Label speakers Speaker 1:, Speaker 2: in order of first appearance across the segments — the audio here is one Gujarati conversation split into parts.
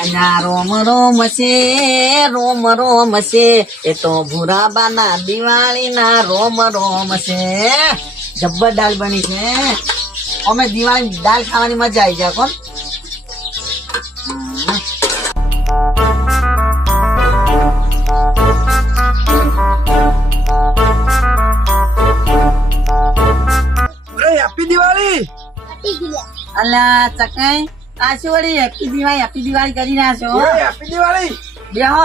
Speaker 1: અહીંયા રોમ રોમ છે રોમ રોમ છે. એ તો ભૂરાબાના દિવાળીના રોમ રોમ છે. જબ્બર દાલ બની છે. અમે દિવાળી દાલ ખાવાની મજા આવી જાય કોણ?
Speaker 2: હેપી દિવાળી!
Speaker 1: અલ્યા ચકાઈ. આ વળી હેપી દિવાળી હેપી દિવાળી કરી રહ્યા
Speaker 2: હેપી દિવાળી.
Speaker 1: બેહો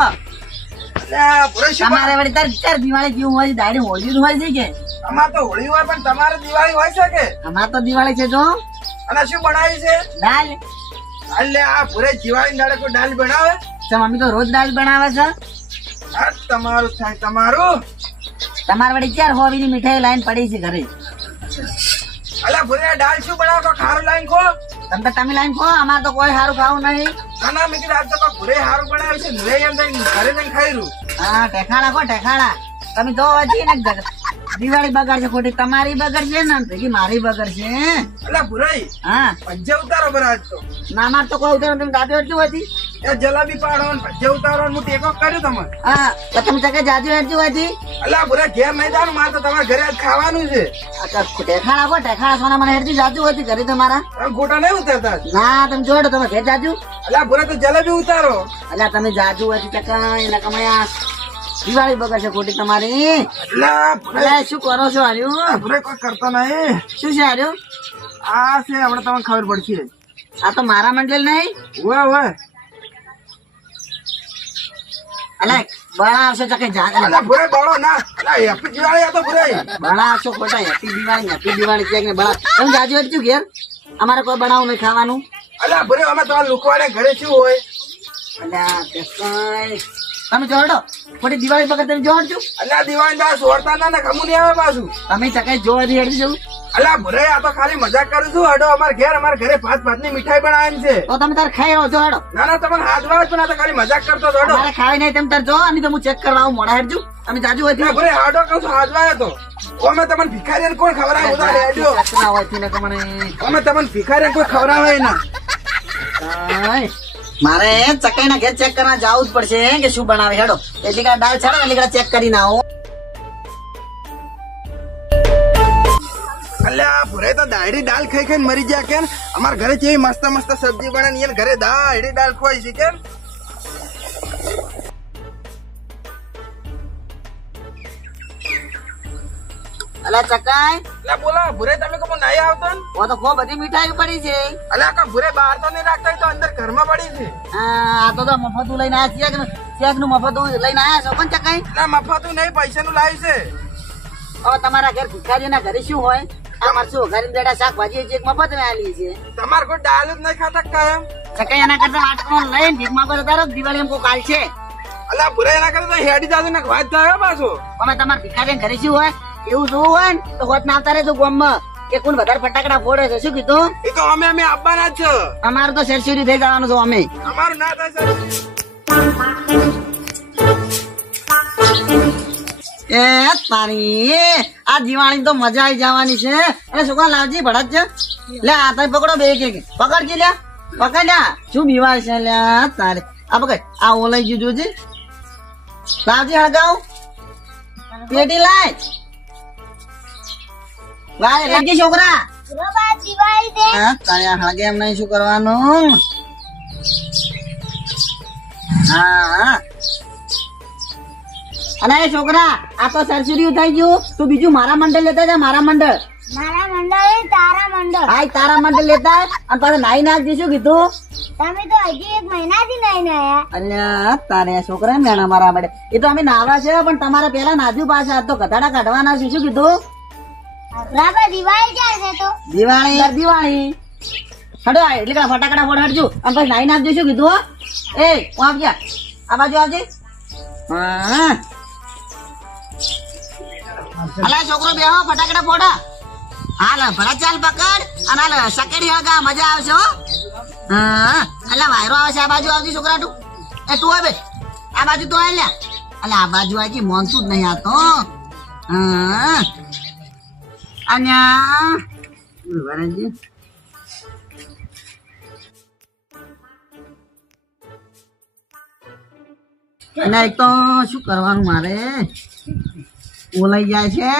Speaker 2: અલ્યા પૂરે શું
Speaker 1: તમારે વળી તાર ચાર દિવાળી જેવું હોય દાડી હોળી હોય છે કે?
Speaker 2: અમાર તો હોળી હોય પણ તમારે દિવાળી હોય છે કે?
Speaker 1: અમાર તો દિવાળી છે જો.
Speaker 2: અને શું બનાવી છે?
Speaker 1: દાલ.
Speaker 2: એટલે આ પૂરે દિવાળી દાડે કોઈ દાલ બનાવે?
Speaker 1: તો મમ્મી તો રોજ દાલ બનાવે છે.
Speaker 2: તમારું થાય તમારું.
Speaker 1: તમારે વળી ચાર હોવીની મીઠાઈ લાઈન પડી છે ઘરે?
Speaker 2: અલ્યા પૂરે આ દાલ શું બનાવે?
Speaker 1: તમે તમે લાઈન ખો અમારે તો કોઈ સારું ખાવું નહીં.
Speaker 2: ના ના મેં કીધું આજ તો ઘરે સારું બનાવ્યું છે. લઈ એમ જઈને ઘરે જઈને ખાઈ રહ્યું.
Speaker 1: હા ટેખાડા કો ટેખાડા તમે તો હજી ને દિવાળી બગડશે ખોટી. તમારી બગડશે ને ભેગી મારી બગડશે
Speaker 2: એટલે ભુરાઈ
Speaker 1: હા.
Speaker 2: પજ્જે ઉતારો બરાજ તો.
Speaker 1: ના માર તો કોઈ ઉતારો તમે દાદી એટલું હતી
Speaker 2: એ જલાબી પાડો ને ઉતારો હું ટેકો કર્યું તમે
Speaker 1: હા તો તમે ચકે જાજુ એટલું હતી
Speaker 2: અલ્યા પૂરા ઘેર નહીં મારે તો તમારે ઘરે જ ખાવાનું છે.
Speaker 1: આ તો ટેખાડા કો મને હેરતી જાજુ હતી ઘરે તમારા
Speaker 2: તમે ખોટા નહીં ઉતરતા?
Speaker 1: ના તમે જોડો તમે ઘેર જાજુ.
Speaker 2: અલ્યા પૂરા તો જલેબી ઉતારો.
Speaker 1: અલ્યા તમે જાજુ હતી ચકા એના કમાયા દિવાળી બગડશે ખોટી તમારી.
Speaker 2: અલ્યા
Speaker 1: શું કરો છો હાર્યું
Speaker 2: પૂરે કોઈ કરતો નહીં.
Speaker 1: શું છે હાર્યું
Speaker 2: આ છે હમણાં તમને ખબર પડશે.
Speaker 1: આ તો મારા મંડળ નહીં?
Speaker 2: હોય હોય
Speaker 1: અલ્યા બળા આવશે ચકે જા
Speaker 2: અલ્યા ભૂરે બાળો ના હેપી દિવાળી આ તો ભૂરે
Speaker 1: બળા ખોટા હેપી દિવાળી હેપી દિવાળી ક્યાંક ને બળા તમે જાજુ એટલું ઘેર? અમારે કોઈ બનાવું નહીં ખાવાનું?
Speaker 2: અલ્યા ભૂરે અમે તમારા લુકવાડે ઘરે શું હોય?
Speaker 1: અલ્યા દેખાય. તમે જોડો ખોટી દિવાળી બગડ તમે જોડજો
Speaker 2: અલ્યા દિવાળી દા જોડતા ના ને નહીં આવે પાછું.
Speaker 1: તમે ચકાઈ જોવા દી હેડી જવું.
Speaker 2: અલ્યા ભૂરે આ તો ખાલી મજાક કરું છું હડો અમાર ઘેર અમાર ઘરે ભાત ભાતની મીઠાઈ બનાવવાની છે.
Speaker 1: તો તમે તાર ખાઈ રહો છો
Speaker 2: ના ના તમને હાથ વાળ પણ આ તો ખાલી મજાક કરતો હતો હડો.
Speaker 1: ખાવી નહીં તમે તાર જો અને તો હું ચેક કરવા આવું મોડા હેડજો. તમે જાજુ હોય
Speaker 2: ભૂરે હાડો કહું છું હાથ વાળ તો. અમે તમને ભિખારી કોણ ખવડાવે બધા હેડજો.
Speaker 1: ના હોય ને તમને
Speaker 2: અમે તમને ભિખારી કોઈ ખવડાવે ના.
Speaker 1: મારે ચકાઈ ના ઘેર ચેક કરવા જવું જ પડશે કે શું બનાવે. હેડો. એટલી કા દાળ છાડો એટલી કા ચેક કરીને આવો.
Speaker 2: અલ્યા પુરે તો દાળી દાળ ખાઈ ખાઈને મરી ગયા કેમ? અમારા ઘરે કેવી મસ્ત મસ્ત સબ્જી બને ઘરે દાળી દાળ ખવાય છે કેમ?
Speaker 1: અલા ચકાઈ
Speaker 2: અલ્યા બોલો ભૂરે તમે કહો નહીં આવતો ને?
Speaker 1: ઓ તો ખૂબ બધી મીઠાઈ પડી છે.
Speaker 2: અલા કા ભૂરે બહાર તો નહીં રાખતા તો અંદર ઘરમાં પડી છે.
Speaker 1: આ તો તો મફતું લઈને આયા છે કે ચેકનું મફતું લઈને આવ્યા છો પણ ચકાઈ
Speaker 2: મફત મફતું નહીં પૈસાનું લાવી છે.
Speaker 1: હવે તમારા ઘેર ભિખારીના ઘરે શું હોય? આ શું ઘરે બેટા શાકભાજી છે એક મફતમાં આલી છે.
Speaker 2: તમારે કોઈ દાલ જ નહીં ખાતા કાયમ
Speaker 1: ચકાઈ એના કરતા વાટકો લઈને ભીખ માંગો તો તારો દિવાળી એમ કો કાલ છે
Speaker 2: અલા ભૂરે એના કરતા હેડી જાજો ને વાત થાય પાછો.
Speaker 1: અમે તમારા ભિખારી ઘરે શું હોય? એવું જોવું હોય ને તો હોત ના આવતા રહેજો ગામમાં. કે કોણ વધારે ફટાકડા ફોડે છે શું કીધું?
Speaker 2: એ તો અમે અમે આવવાના જ છે.
Speaker 1: અમારું તો શેરશેરી થઈ જવાનું છો અમે.
Speaker 2: અમારું ના થાય
Speaker 1: એ તારી આ દિવાળી તો મજા આવી જવાની છે. અરે છોકરા લાવજી ભડત છે. લે આ તારી પકડો બે કે પકડજી લે. પકડ લ્યા શું બીવાય છે લ્યા તારે. આ પકડ. આ ઓલાઈ ગયું છે લાવજી હળગાવ. પેટી લાય. લાય લાગી છોકરા. હા તારે આ એમ નહીં શું કરવાનું? હા હા. અને છોકરા આ તો સરસુરિયું થઈ ગયું. તું બીજું મારા મંડળ લેતા જા મારા મંડળ.
Speaker 3: મારા મંડળ તારા મંડળ.
Speaker 1: તારા મંડળ લેતા અને પાછું નાઈ નાખજે શું કીધું?
Speaker 3: તમે તો હજી એક મહિનાથી નાઈ નાયા
Speaker 1: અલ્યા તારે છોકરા મેણા મારા મળે એ તો અમે નાવા છે પણ તમારા પેલા નાજુ પાછા. આ તો કથાડા કાઢવાના છે શું કીધું?
Speaker 3: બરાબર દિવાળી ક્યારે છે
Speaker 1: દિવાળી દિવાળી. હડો એટલે કા ફટાકડા ફોડ હડજો અને પછી નાઈ નાખજો, શું કીધું હો? એ, હું આવજે આ બાજુ આવજે. અલા, છોકરો, બેહો, ફટાકડા ફોડા. હાલ ભરા ચાલ પકડ, અને હાલ, સકેડી હળગા મજા આવશે, હો. હા. અલા, વાયરો આવશે આ બાજુ આવજે, છોકરા, તું. એ, તું આવે. આ બાજુ તો આય લ્યા. અલા, આ બાજુ આવી કે મોનસૂન નહીં આવતો હા. Anya. Lugar allí. અને તો શું કરવાનું મારે ઓલાઈ જાય છે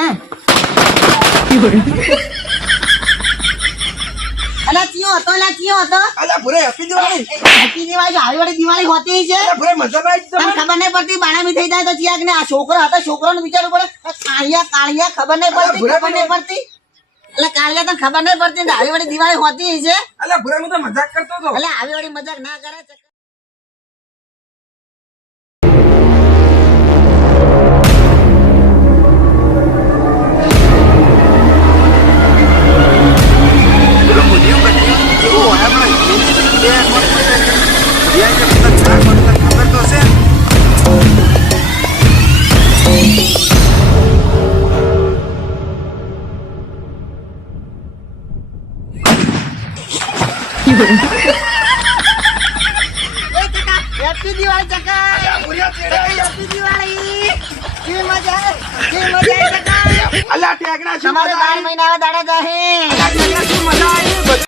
Speaker 1: અલા ચિયો હતો અલા ચિયો હતો.
Speaker 2: અલા ભૂરે હેપી દિવાળી
Speaker 1: હેપી દિવાળી આવી વાળી દિવાળી હોતી છે.
Speaker 2: અલા ભૂરે મજા આવી
Speaker 1: તને ખબર નહીં પડતી બાણામી થઈ જાય તો ચિયાક ને આ છોકરો હતો છોકરાનું વિચારવું પડે કાળિયા કાળિયા ખબર નહીં પડતી ખબર નહીં પડતી. એટલે કાળિયા તને ખબર નહીં પડતી ને આવી વાળી દિવાળી હોતી છે?
Speaker 2: અલા ભૂરે હું તો મજાક કરતો હતો.
Speaker 1: એટલે આવી વાળી મજાક ના કરે હેપી દિવાળી ચકા
Speaker 2: ભૂરિયા ચેડે
Speaker 1: હેપી દિવાળી કેવી મજા કેવી મજા આવે? ચકા
Speaker 2: અલા
Speaker 1: તમારે
Speaker 2: મજા
Speaker 1: બાર
Speaker 2: આવી
Speaker 1: મહિના દાડા જાહે
Speaker 2: મજા આવી?